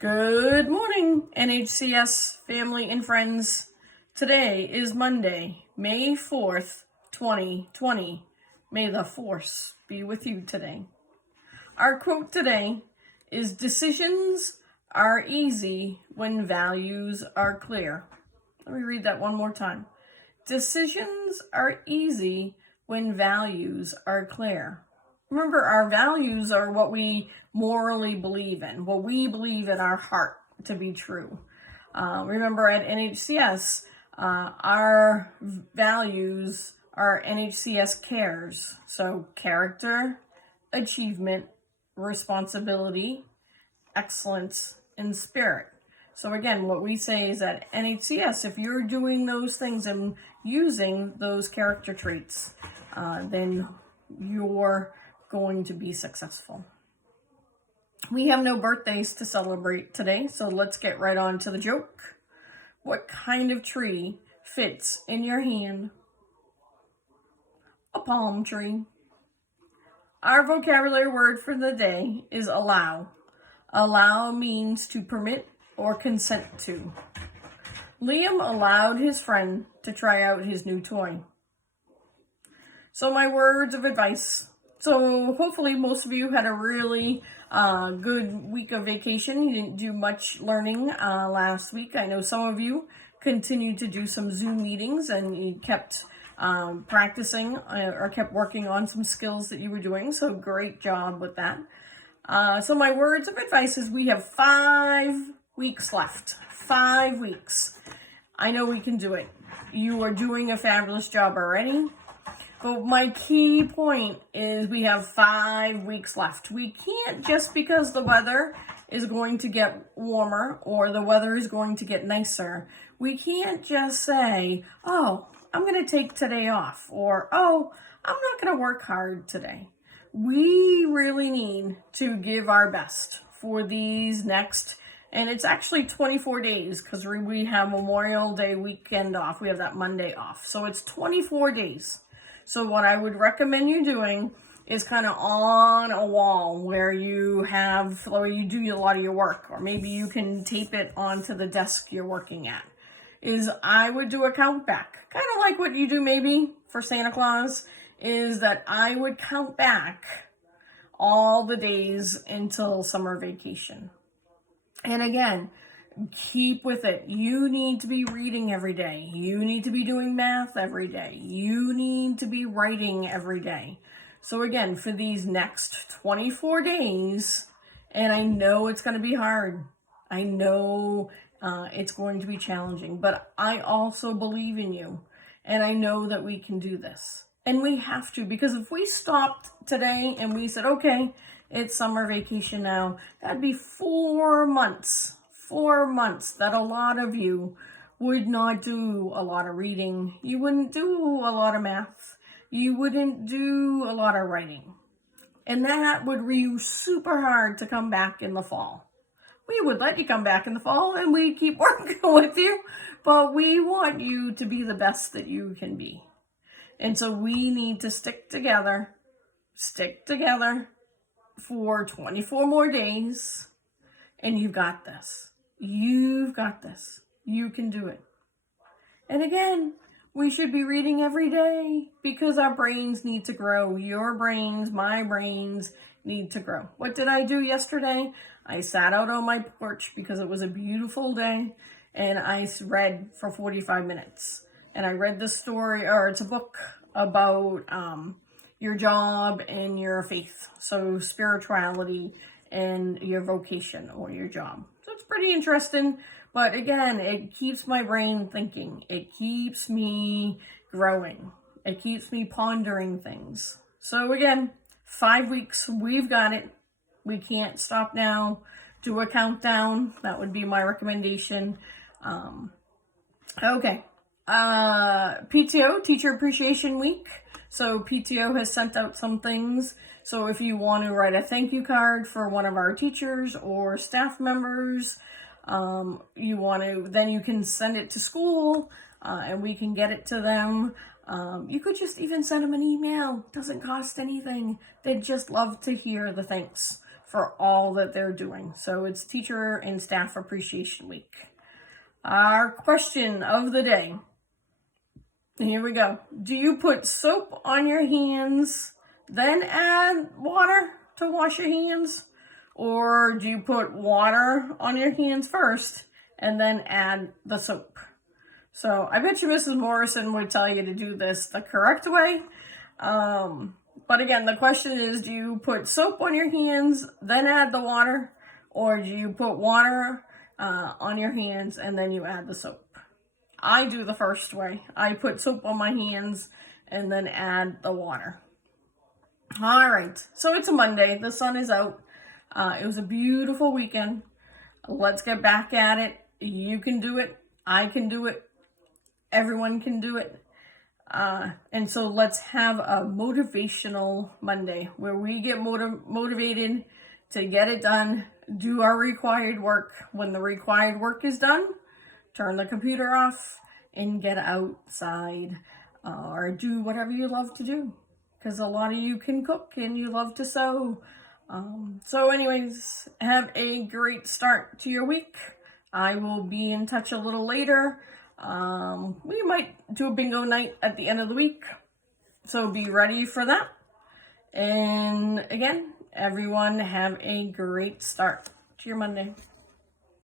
Good morning, NHCS family and friends. Today is Monday, May 4th, 2020. May the force be with you today. Our quote today is, "Decisions are easy when values are clear." Let me read that one more time. Decisions are easy when values are clear. Remember, our values are what we morally believe in, what we believe in our heart to be true. Remember, at NHCS, our values are NHCS cares. So character, achievement, responsibility, excellence, and spirit. So again, what we say is that NHCS, if you're doing those things and using those character traits, then you're going to be successful. We have no birthdays to celebrate today, so let's get right on to the joke. What kind of tree fits in your hand? A palm tree. Our vocabulary word for the day is allow. Allow means to permit or consent to. Liam allowed his friend to try out his new toy. So my words of advice. So hopefully most of you had a really good week of vacation. You didn't do much learning last week. I know some of you continued to do some Zoom meetings and you kept practicing or kept working on some skills that you were doing. So great job with that. So my words of advice is we have 5 weeks left. 5 weeks. I know we can do it. You are doing a fabulous job already. But my key point is we have 5 weeks left. We can't, just because the weather is going to get warmer or the weather is going to get nicer, we can't just say, oh, I'm going to take today off, or, oh, I'm not going to work hard today. We really need to give our best for these next, and it's actually 24 days because we have Memorial Day weekend off. We have that Monday off. So it's 24 days. So what I would recommend you doing is kind of on a wall where you do a lot of your work, or maybe you can tape it onto the desk you're working at, is I would do a count back. Kind of like what you do maybe for Santa Claus, is that I would count back all the days until summer vacation. And again, keep with it. You need to be reading every day. You need to be doing math every day. You need to be writing every day. So again, for these next 24 days, and I know it's going to be hard. I know it's going to be challenging, but I also believe in you. And I know that we can do this. And we have to, because if we stopped today and we said, okay, it's summer vacation now, that'd be 4 months. 4 months that a lot of you would not do a lot of reading. You wouldn't do a lot of math. You wouldn't do a lot of writing. And that would be super hard to come back in the fall. We would let you come back in the fall and we keep working with you, but we want you to be the best that you can be. And so we need to stick together for 24 more days, and you've got this. You've got this. You can do it. And again, we should be reading every day because our brains need to grow. Your brains, my brains need to grow. What did I do yesterday? I sat out on my porch because it was a beautiful day and I read for 45 minutes. And I read the story, or it's a book about your job and your faith. So spirituality and your vocation or your job. So it's pretty interesting, but again, it keeps my brain thinking. It keeps me growing. It keeps me pondering things. So again, 5 weeks, we've got it. We can't stop now. Do a countdown. That would be my recommendation. Okay. PTO, Teacher Appreciation Week. So PTO has sent out some things. So if you want to write a thank you card for one of our teachers or staff members, then you can send it to school and we can get it to them. You could just even send them an email. Doesn't cost anything. They'd just love to hear the thanks for all that they're doing. So it's Teacher and Staff Appreciation Week. Our question of the day. Here we go. Do you put soap on your hands, then add water to wash your hands? Or do you put water on your hands first and then add the soap? So I bet you Mrs. Morrison would tell you to do this the correct way. But again, the question is, do you put soap on your hands, then add the water? Or do you put water on your hands and then you add the soap? I do the first way. I put soap on my hands and then add the water. All right, so it's a Monday. The sun is out. It was a beautiful weekend. Let's get back at it. You can do it. I can do it. Everyone can do it. And so let's have a motivational Monday where we get motivated to get it done, do our required work. When the required work is done, turn the computer off and get outside or do whatever you love to do. Because a lot of you can cook and you love to sew. So anyways, have a great start to your week. I will be in touch a little later. We might do a bingo night at the end of the week. So be ready for that. And again, everyone have a great start to your Monday.